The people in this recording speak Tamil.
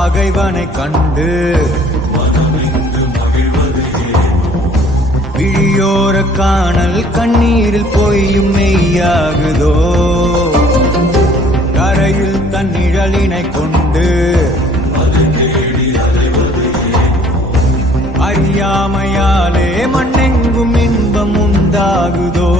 பகைவனை கண்டு விழியோர காணல் கண்ணீரில் பொய்யும் மெய்யாகுதோ கரையில் தன் நிழலினை கொண்டு அறியாமையாலே மண்ணெங்கும் இன்பம் உண்டாகுதோ